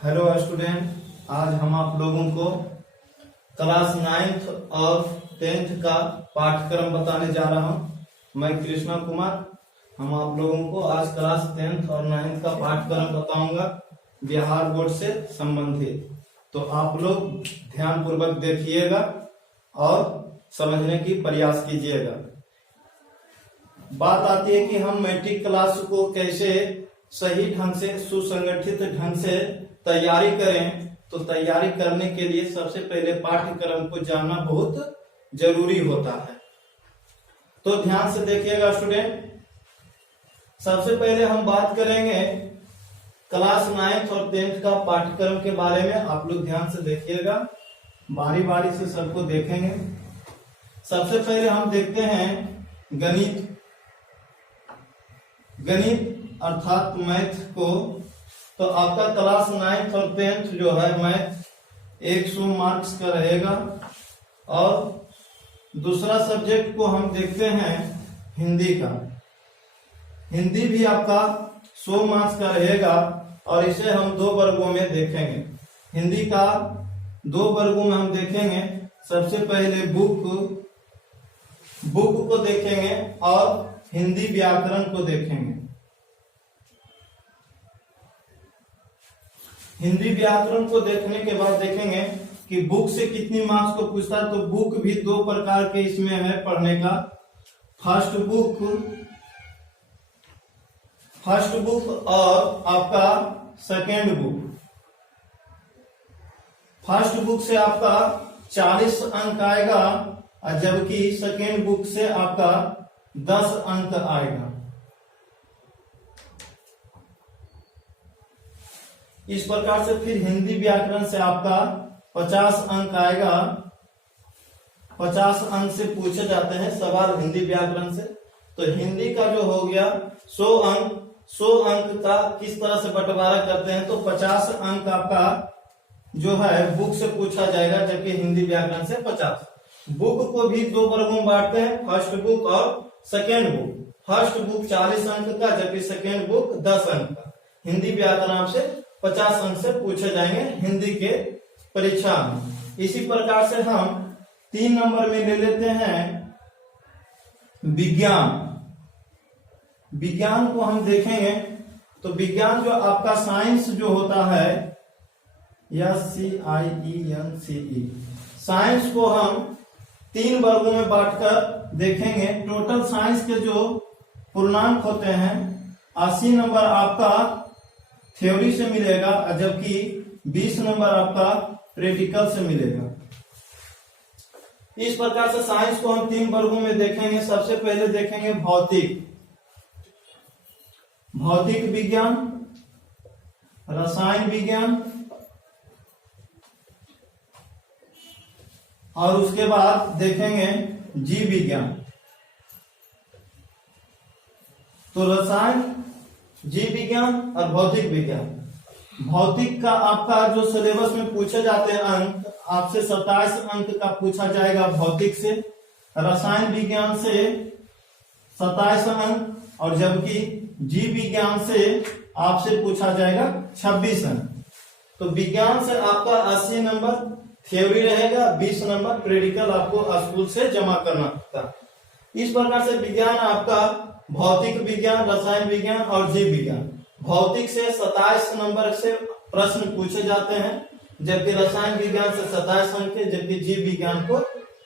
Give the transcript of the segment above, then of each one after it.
Hello student, आज हम आप लोगों को क्लास 9th और 10th का पाठ्यक्रम बताने जा रहा हूं। मैं कृष्णा कुमार। हम आप लोगों को आज क्लास 10th और 9th का पाठ्यक्रम बताऊंगा बिहार बोर्ड से संबंधित। तो आप लोग ध्यान पूर्वक देखिएगा और समझने की प्रयास कीजिएगा। बात आती है कि हम मैट्रिक क्लास को कैसे सही ढंग से सुसंगठित ढंग से तैयारी करें। तो तैयारी करने के लिए सबसे पहले पाठ्यक्रम को जानना बहुत जरूरी होता है। तो ध्यान से देखिएगा स्टूडेंट। सबसे पहले हम बात करेंगे क्लास 9th और 10th का पाठ्यक्रम के बारे में। आप लोग ध्यान से देखिएगा, बारी बारी से सबको देखेंगे। सबसे पहले हम देखते हैं गणित अर्थात मैथ को। तो आपका क्लास 9th और 10th जो है मैथ 100 मार्क्स का रहेगा। और दूसरा सब्जेक्ट को हम देखते हैं हिंदी का। हिंदी भी आपका 100 मार्क्स का रहेगा और इसे हम 2 वर्गों में देखेंगे। हिंदी का 2 वर्गों में हम देखेंगे। सबसे पहले बुक को देखेंगे और हिंदी व्याकरण को देखेंगे। हिंदी व्याकरण को देखने के बाद देखेंगे कि बुक से कितनी मार्क्स को पूछता है। तो बुक भी 2 प्रकार के इसमें है पढ़ने का। फर्स्ट बुक और आपका सेकेंड बुक। फर्स्ट बुक से आपका 40 अंक आएगा और जबकि सेकेंड बुक से आपका 10 अंक आएगा। इस प्रकार से फिर हिंदी व्याकरण से आपका 50 अंक आएगा। 50 अंक से पूछे जाते हैं सवाल हिंदी व्याकरण से। तो हिंदी का जो हो गया 100 अंक का किस तरह से बंटवारा करते हैं। तो 50 अंक आपका जो है बुक से पूछा जाएगा, जबकि हिंदी व्याकरण से 50। बुक को भी 2 वर्गों में बांटते हैं, फर्स्ट बुक और सेकेंड बुक। फर्स्ट बुक 40 अंक का, जबकि सेकेंड बुक 10 अंक का। हिंदी व्याकरण आपसे 50 अंक से पूछे जाएंगे हिंदी के परीक्षा में। इसी प्रकार से हम 3 नंबर में ले लेते हैं विज्ञान को हम देखेंगे। तो विज्ञान जो आपका साइंस जो होता है SCIENCE, साइंस को हम 3 वर्गों में बांटकर देखेंगे। टोटल साइंस के जो पूर्णांक होते हैं 80 नंबर आपका थ्योरी से मिलेगा, जबकि 20 नंबर आपका प्रैक्टिकल से मिलेगा। इस प्रकार से साइंस को हम 3 वर्गों में देखेंगे। सबसे पहले देखेंगे भौतिक विज्ञान, रसायन विज्ञान और उसके बाद देखेंगे जीव विज्ञान। तो रसायन, जीव विज्ञान और भौतिक विज्ञान। भौतिक का आपका जो सिलेबस में पूछे जाते हैं अंक, आपसे 27 अंक का पूछा जाएगा भौतिक से। रसायन विज्ञान से 27 अंक और जबकि जीव विज्ञान से आपसे पूछा जाएगा 26 अंक। तो विज्ञान से आपका 80 नंबर थ्योरी रहेगा, 20 नंबर प्रैक्टिकल आपको स्कूल से जमा करना होता। इस प्रकार से विज्ञान आपका भौतिक विज्ञान, रसायन विज्ञान और जीव विज्ञान। भौतिक से 27 नंबर से प्रश्न पूछे जाते हैं, जबकि रसायन विज्ञान से 27 अंक के, जबकि जीव विज्ञान को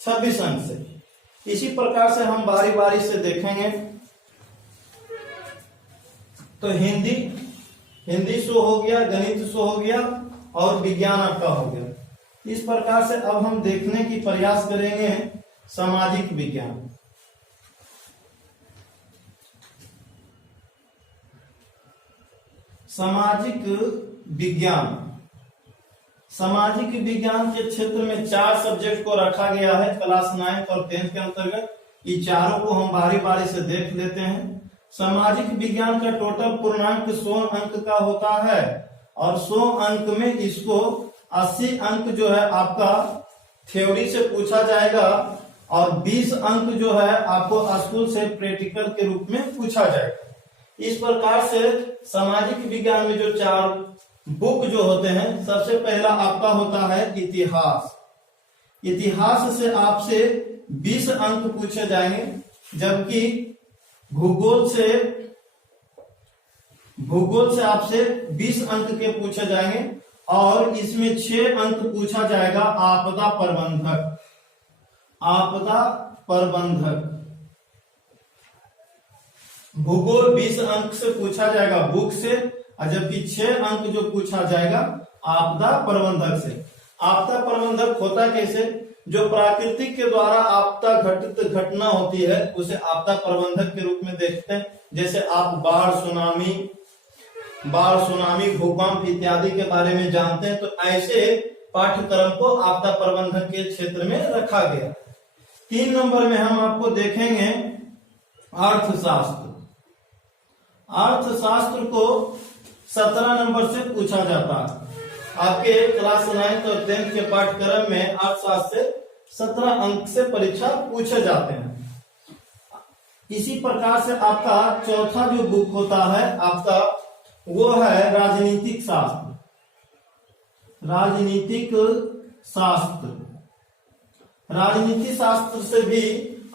26 अंक से। इसी प्रकार से हम बारी बारी से देखेंगे। तो हिंदी शो हो गया, गणित शो हो गया और विज्ञान आपका हो गया। इस प्रकार से अब हम देखने की प्रयास करेंगे सामाजिक विज्ञान। सामाजिक विज्ञान के क्षेत्र में 4 सब्जेक्ट को रखा गया है क्लास 9th और 10th के अंतर्गत। ये चारों को हम बारी बारी से देख लेते हैं। सामाजिक विज्ञान का टोटल पूर्णांक 100 अंक का होता है और 100 अंक में इसको 80 अंक जो है आपका थ्योरी से पूछा जाएगा और 20 अंक जो है आपको स्कूल से प्रैक्टिकल के रूप में पूछा जाएगा। इस प्रकार से सामाजिक विज्ञान में जो 4 बुक जो होते हैं, सबसे पहला आपका होता है इतिहास। इतिहास से आपसे 20 अंक पूछे जाएंगे, जबकि भूगोल से आपसे 20 अंक के पूछे जाएंगे और इसमें 6 अंक पूछा जाएगा आपदा प्रबंधक। आपदा प्रबंधक भूगोल 20 अंक से पूछा जाएगा बुक से, और जबकि 6 अंक जो पूछा जाएगा आपदा प्रबंधक से। आपदा प्रबंधक होता कैसे? जो प्राकृतिक के द्वारा आपदा घटित घटना होती है उसे आपदा प्रबंधक के रूप में देखते हैं। जैसे आप बाढ़, सुनामी, भूकंप इत्यादि के बारे में जानते हैं, तो ऐसे पाठ्यक्रम को आपदा प्रबंधक के क्षेत्र में रखा गया। 3 नंबर में हम आपको देखेंगे अर्थशास्त्र। अर्थशास्त्र को 17 नंबर से पूछा जाता है। आपके क्लास 9 और 10 के पाठ्यक्रम में अर्थशास्त्र से 17 अंक से परीक्षा पूछे जाते हैं। इसी प्रकार से आपका चौथा जो बुक होता है आपका, वो है राजनीतिक शास्त्र। राजनीति शास्त्र से भी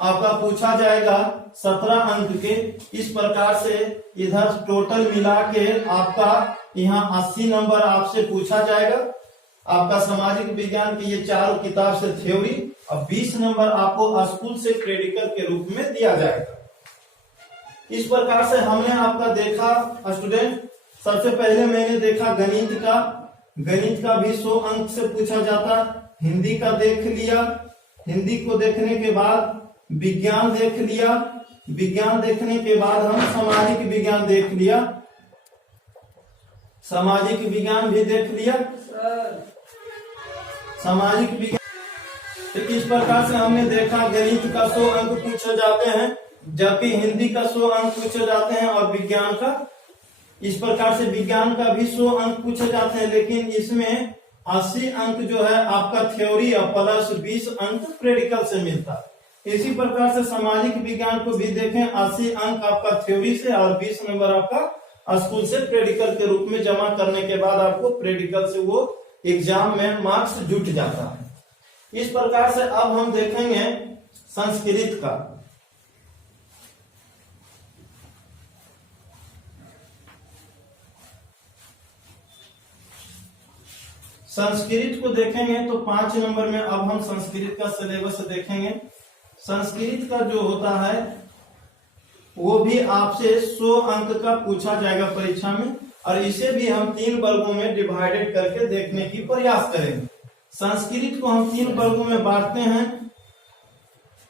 आपका पूछा जाएगा 17 अंक के। इस प्रकार से इधर टोटल मिला के आपका यहाँ 80 नंबर आपसे पूछा जाएगा। आपका सामाजिक विज्ञान की ये चारों किताब से थ्योरी, और 20 नंबर आपको स्कूल से क्रिटिकल के रूप में दिया जाएगा। इस प्रकार से हमने आपका देखा स्टूडेंट, सबसे पहले मैंने देखा गणित का भी 100 अंक से पूछा जाता। हिंदी का देख लिया, हिंदी को देखने के बाद विज्ञान देख लिया, विज्ञान देखने के बाद हम सामाजिक विज्ञान देख लिया, सामाजिक विज्ञान भी देख लिया, सामाजिक विज्ञान। तो इस प्रकार से हमने देखा गणित का 100 अंक पूछे जाते हैं, जबकि हिंदी का 100 अंक पूछे जाते हैं, और विज्ञान का इस प्रकार से विज्ञान का भी 100 अंक पूछे जाते हैं। लेकिन इसमें 80 अंक जो है आपका थ्योरी और प्लस 20 अंक प्रैक्टिकल से मिलता है। इसी प्रकार से सामाजिक विज्ञान को भी देखें, 80 अंक आपका थ्योरी से और 20 नंबर आपका स्कूल से प्रैक्टिकल के रूप में जमा करने के बाद आपको प्रैक्टिकल से वो एग्जाम में मार्क्स जुट जाता है। इस प्रकार से अब हम देखेंगे संस्कृत का। संस्कृत को देखेंगे तो 5 नंबर में अब हम संस्कृत का सिलेबस देखेंगे। संस्कृत का जो होता है वो भी आपसे 100 अंक का पूछा जाएगा परीक्षा में, और इसे भी हम 3 वर्गों में डिवाइडेड करके देखने की प्रयास करेंगे। संस्कृत को हम 3 वर्गों में बांटते हैं।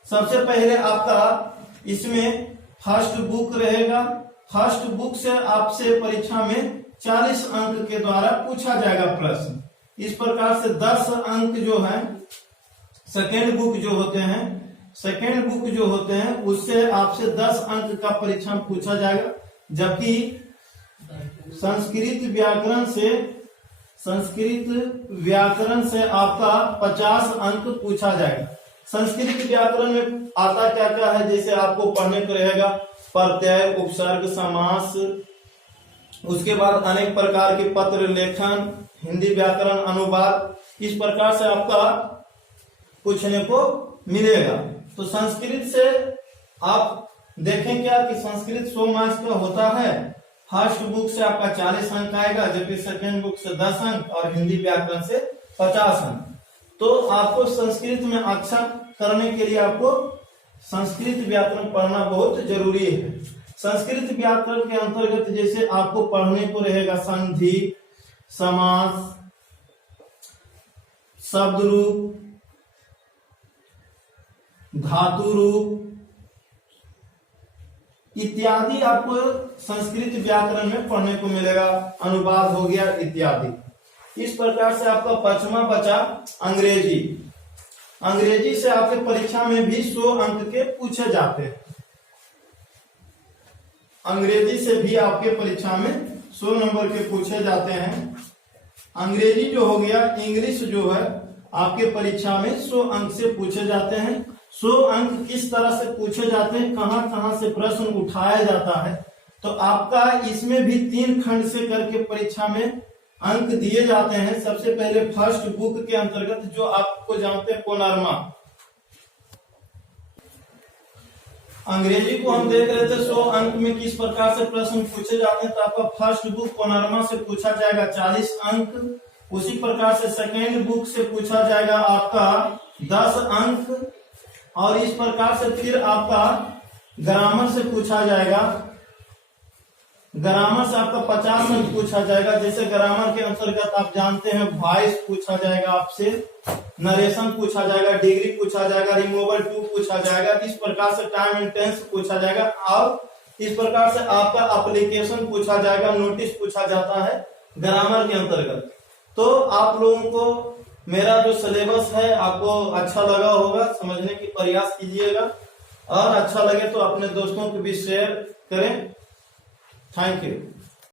सबसे पहले आपका इसमें फर्स्ट बुक रहेगा। फर्स्ट बुक से आपसे परीक्षा में 40 अंक के द्वारा पूछा जाएगा प्रश्न। इस प्रकार से 10 अंक जो है सेकेंड बुक जो होते हैं उससे आपसे 10 अंक का परीक्षा में पूछा जाएगा, जबकि संस्कृत व्याकरण से आपका 50 अंक पूछा जाएगा। संस्कृत व्याकरण में आता क्या क्या है, जैसे आपको पढ़ने को रहेगा प्रत्यय, उपसर्ग, समास, उसके बाद अनेक प्रकार के पत्र लेखन, हिंदी व्याकरण, अनुवाद, इस प्रकार से आपका पूछने को मिलेगा। तो संस्कृत से आप देखें क्या कि संस्कृत 100 मार्क्स का होता है। फर्स्ट बुक से आपका 40 अंक आएगा, जबकि सेकेंड बुक से 10 अंक और हिंदी व्याकरण से 50 अंक। तो आपको संस्कृत में अच्छा करने के लिए आपको संस्कृत व्याकरण पढ़ना बहुत जरूरी है। संस्कृत व्याकरण के अंतर्गत जैसे आपको पढ़ने को रहेगा संधि, समास, शब्द रूप, धातु रूप इत्यादि आपको संस्कृत व्याकरण में पढ़ने को मिलेगा। अनुवाद हो गया इत्यादि। इस प्रकार से आपका 5वां बचा अंग्रेजी। अंग्रेजी से आपके परीक्षा में भी 100 अंक के पूछे जाते हैं। अंग्रेजी से भी आपके परीक्षा में 100 नंबर के पूछे जाते हैं। अंग्रेजी जो हो गया, इंग्लिश जो है आपके परीक्षा में 100 अंक से पूछे जाते हैं। 100 अंक किस तरह से पूछे जाते हैं, कहां कहां से प्रश्न उठाया जाता है, तो आपका इसमें भी 3 खंड से करके परीक्षा में अंक दिए जाते हैं। सबसे पहले फर्स्ट बुक के अंतर्गत जो आपको जानते हैं पोनारमा, अंग्रेजी को हम देख रहे थे। 100 अंक में किस प्रकार से प्रश्न पूछे जाते हैं, तो आपका फर्स्ट बुक पोनारमा से पूछा जाएगा 40 अंक। उसी प्रकार से सेकेंड बुक से पूछा जाएगा आपका 10 अंक, और इस प्रकार से फिर आपका ग्रामर से पूछा जाएगा। ग्रामर से आपका 50 अंक पूछा जाएगा। जैसे ग्रामर के अंतर्गत आप जानते हैं वॉइस पूछा जाएगा आपसे, नरेशन पूछा जाएगा, डिग्री पूछा जाएगा, रिमूवल टू पूछा जाएगा। इस प्रकार से टाइम एंड टेंस पूछा जाएगा, और इस प्रकार से आपका एप्लीकेशन पूछा जाएगा, नोटिस पूछा जाता है ग्रामर के अंतर्गत। तो आप लोगों को मेरा जो सिलेबस है आपको अच्छा लगा होगा, समझने की प्रयास कीजिएगा, और अच्छा लगे तो अपने दोस्तों को भी शेयर करें। Thank you.